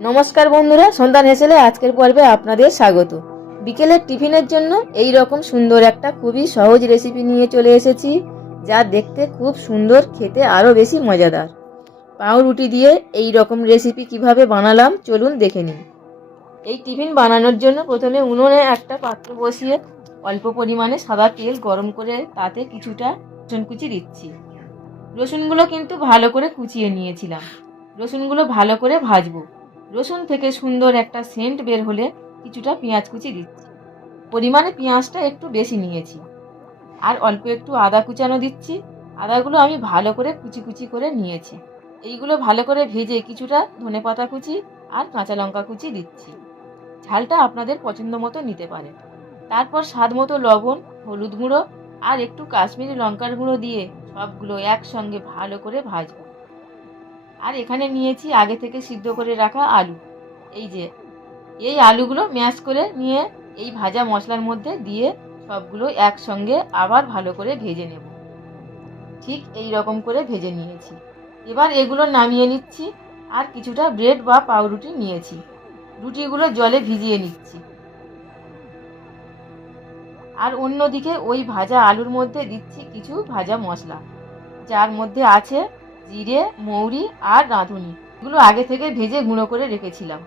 নমস্কার বন্ধুরা সন্তান হেসেলে আজকের পর্বে আপনাদের স্বাগত। বিকেলের টিফিনের জন্য এই রকম সুন্দর একটা খুবই সহজ রেসিপি নিয়ে চলে এসেছি, যা দেখতে খুব সুন্দর, খেতে আরও বেশি মজাদার। পাউরুটি দিয়ে এই রকম রেসিপি কীভাবে বানালাম, চলুন দেখে নিন এই টিফিন বানানোর জন্য প্রথমে উনুনে একটা পাত্র বসিয়ে অল্প পরিমাণে সাদা তেল গরম করে তাতে কিছুটা রসুন কুচি দিচ্ছি। রসুনগুলো কিন্তু ভালো করে কুচিয়ে নিয়েছিলাম। রসুনগুলো ভালো করে ভাজবো। রসুন থেকে সুন্দর একটা সেন্ট বের হলে কিছুটা পেঁয়াজ কুচি দিচ্ছি। পরিমাণে পেঁয়াজটা একটু বেশি নিয়েছি। আর অল্প একটু আদা কুচানো দিচ্ছি। আদাগুলো আমি ভালো করে কুচি কুচি করে নিয়েছি। এইগুলো ভালো করে ভেজে কিছুটা ধনেপাতা কুচি আর কাঁচা লঙ্কা কুচি দিচ্ছি। ঝালটা আপনাদের পছন্দ মতো নিতে পারেন। তারপর স্বাদ মতো লবণ, হলুদ গুঁড়ো আর একটু কাশ্মীরি লঙ্কার গুঁড়ো দিয়ে সবগুলো একসঙ্গে ভালো করে ভাজবো। আর এখানে নিয়েছি আগে থেকে সিদ্ধ করে রাখা আলু। এই যে, এই আলুগুলো ম্যাশ করে নিয়ে এই ভাজা মশলার মধ্যে দিয়ে সবগুলো একসঙ্গে আবার ভালো করে ভেজে নেব। ঠিক এই রকম করে ভেজে নিয়েছি। এবার এগুলো নামিয়ে নিচ্ছি আর কিছুটা ব্রেড বা পাউরুটি নিয়েছি। রুটিগুলো জলে ভিজিয়ে নিচ্ছি। আর অন্যদিকে ওই ভাজা আলুর মধ্যে দিচ্ছি কিছু ভাজা মশলা। যার মধ্যে আছে জিরে, মৌরি আর রাঁধুনি এগুলো আগে থেকে ভেজে গুঁড়ো করে রেখেছিলাম।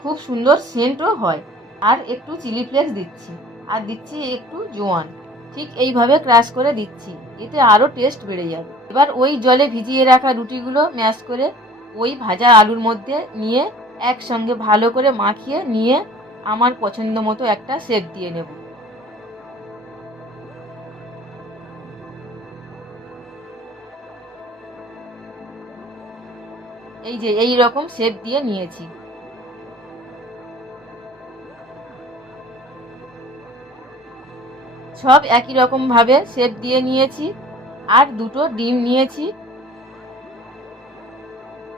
খুব সুন্দর সেন্টও হয়। আর একটু চিলি ফ্লেক্স দিচ্ছি। আর দিচ্ছি একটু জোয়ান। ঠিক এইভাবে ক্রাশ করে দিচ্ছি। এতে আরও টেস্ট বেড়ে যাবে। এবার ওই জলে ভিজিয়ে রাখা রুটিগুলো ম্যাশ করে ওই ভাজা আলুর মধ্যে নিয়ে একসঙ্গে ভালো করে মাখিয়ে নিয়ে আমার পছন্দ মতো একটা শেপ দিয়ে নেব। এই যে, এই রকম শেপ দিয়ে নিয়েছি। সব একই রকম ভাবে শেপ দিয়ে নিয়েছি, আর দুটো ডিম নিয়েছি।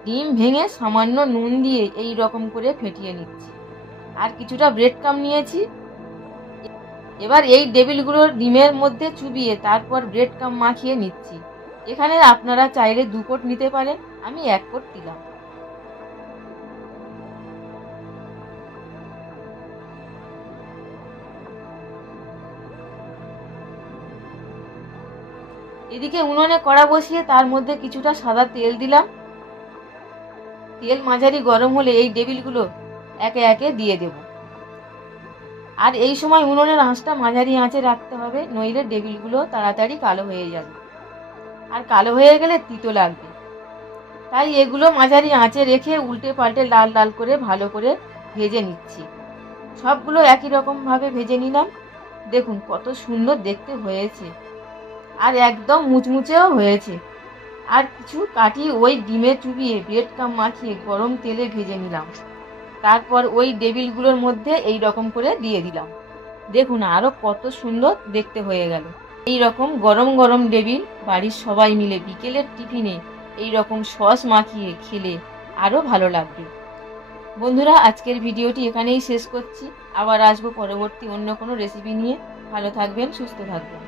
ডিম ভেঙে সামান্য নুন দিয়ে এই রকম করে ফেটিয়ে নিচ্ছি। আর কিছুটা ব্রেড কাম নিয়েছি। এবার এই টেবিলগুলো ডিমের মধ্যে চুবিয়ে তারপর ব্রেড কাম মাখিয়ে নিচ্ছি। এখানে আপনারা চাইলে দু কোট নিতে পারেন। আমি এক কোট দিলাম। এদিকে উনুনে কড়া বসিয়ে তার মধ্যে কিছুটা সাদা তেল দিলাম। তেল মাঝারি গরম হলে এই টেবিলগুলো একে একে দিয়ে দেব। আর এই সময় উনুনের আঁচটা মাঝারি আঁচে রাখতে হবে, নইলে টেবিলগুলো তাড়াতাড়ি কালো হয়ে যাবে। আর কালো হয়ে গেলে তিতো লাগবে। তাই এগুলো মাঝারি আঁচে রেখে উল্টে পাল্টে লাল লাল করে ভালো করে ভেজে নিচ্ছি। সবগুলো একই রকমভাবে ভেজে নিলাম। দেখুন কত সুন্দর দেখতে হয়েছে। আর একদম মুচমুচেও হয়েছে। আর কিছু কাটি ওই ডিমে চুবিয়ে ব্রেড কাম মাখিয়ে গরম তেলে ভেজে নিলাম। তারপর ওই ডেবিলগুলোর মধ্যে এই রকম করে দিয়ে দিলাম। দেখুন আরও কত সুন্দর দেখতে হয়ে গেল। এই রকম গরম গরম ডেবিল বাড়ির সবাই মিলে বিকেলের টিফিনে এই রকম সস মাখিয়ে খেলে আরও ভালো লাগবে। বন্ধুরা, আজকের ভিডিওটি এখানেই শেষ করছি। আবার আসব পরবর্তী অন্য কোনো রেসিপি নিয়ে। ভালো থাকবেন, সুস্থ থাকবেন।